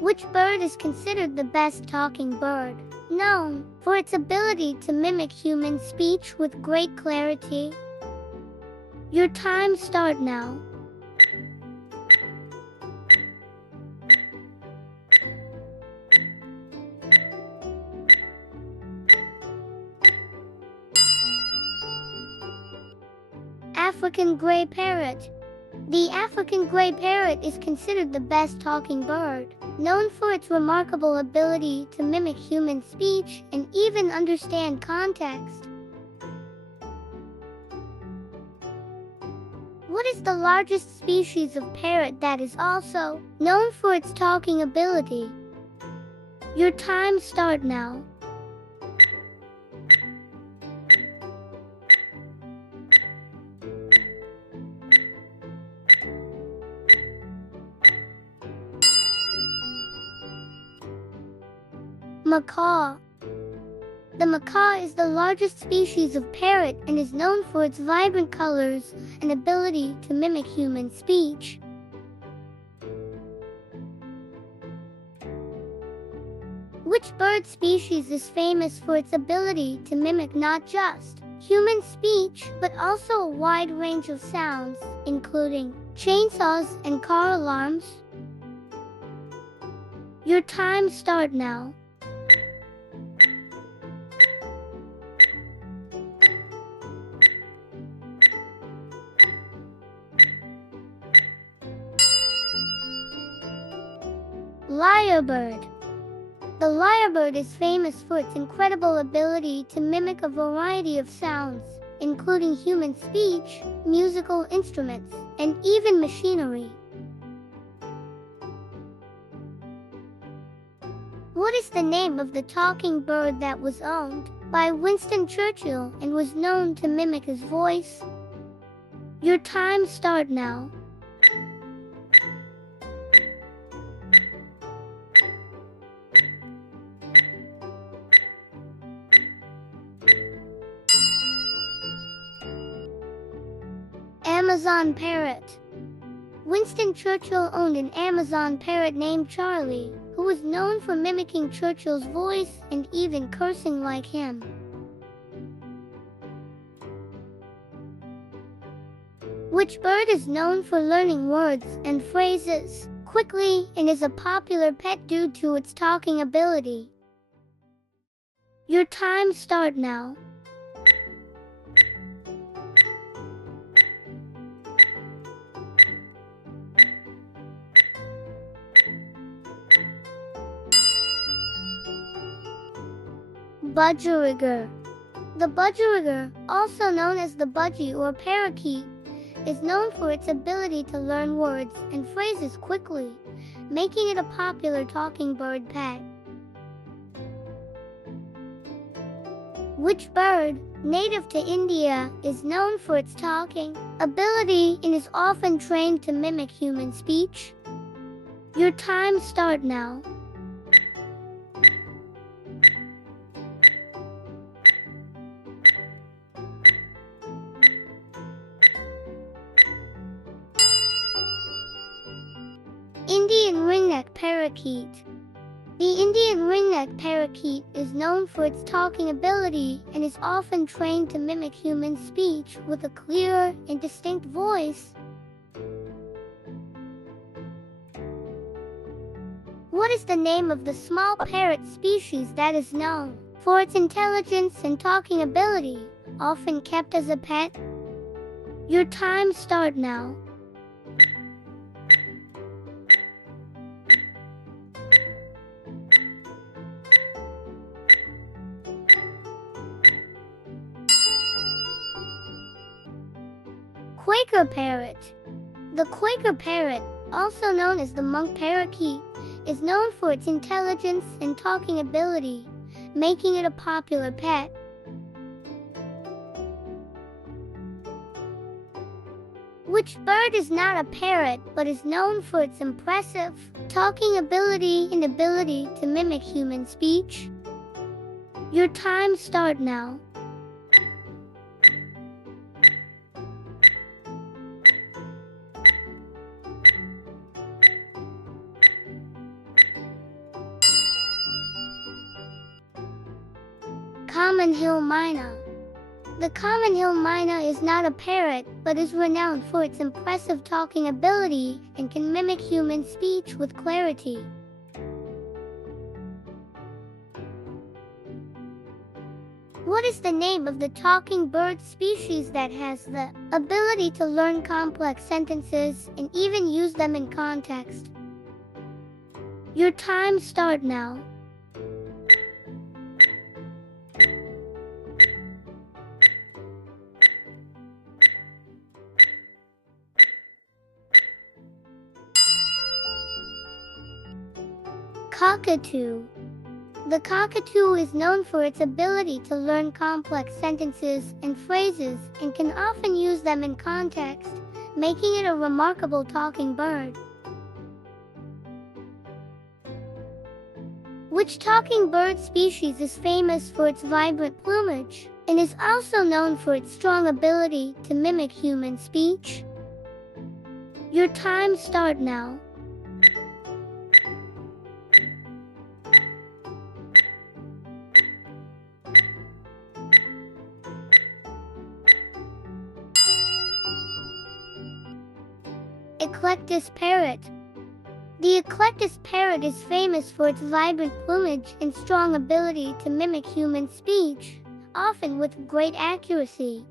Which bird is considered the best talking bird? Known for its ability to mimic human speech with great clarity. Your time starts now. African gray parrot. The African gray parrot is considered the best talking bird, known for its remarkable ability to mimic human speech and even understand context. What is the largest species of parrot that is also known for its talking ability? Your time starts now. Macaw. The macaw is the largest species of parrot and is known for its vibrant colors and ability to mimic human speech. Which bird species is famous for its ability to mimic not just human speech, but also a wide range of sounds, including chainsaws and car alarms? Your time starts now. Lyrebird. The lyrebird is famous for its incredible ability to mimic a variety of sounds, including human speech, musical instruments, and even machinery. What is the name of the talking bird that was owned by Winston Churchill and was known to mimic his voice? Your time starts now. Amazon parrot. Winston Churchill owned an Amazon parrot named Charlie, who was known for mimicking Churchill's voice and even cursing like him. Which bird is known for learning words and phrases quickly and is a popular pet due to its talking ability? Your time starts now. Budgerigar. The budgerigar, also known as the budgie or parakeet, is known for its ability to learn words and phrases quickly, making it a popular talking bird pet. Which bird, native to India, is known for its talking ability and is often trained to mimic human speech? Your time starts now. Indian ringneck parakeet. The Indian ringneck parakeet is known for its talking ability and is often trained to mimic human speech with a clear and distinct voice. What is the name of the small parrot species that is known for its intelligence and talking ability, often kept as a pet? Your time starts now. Quaker parrot. The Quaker parrot, also known as the monk parakeet, is known for its intelligence and talking ability, making it a popular pet. Which bird is not a parrot but is known for its impressive talking ability and ability to mimic human speech? Your time starts now. Common hill myna. The common hill myna is not a parrot, but is renowned for its impressive talking ability and can mimic human speech with clarity. What is the name of the talking bird species that has the ability to learn complex sentences and even use them in context? Your time starts now. Cockatoo. The cockatoo is known for its ability to learn complex sentences and phrases and can often use them in context, making it a remarkable talking bird. Which talking bird species is famous for its vibrant plumage and is also known for its strong ability to mimic human speech? Your time starts now. Eclectus parrot. The Eclectus parrot is famous for its vibrant plumage and strong ability to mimic human speech, often with great accuracy.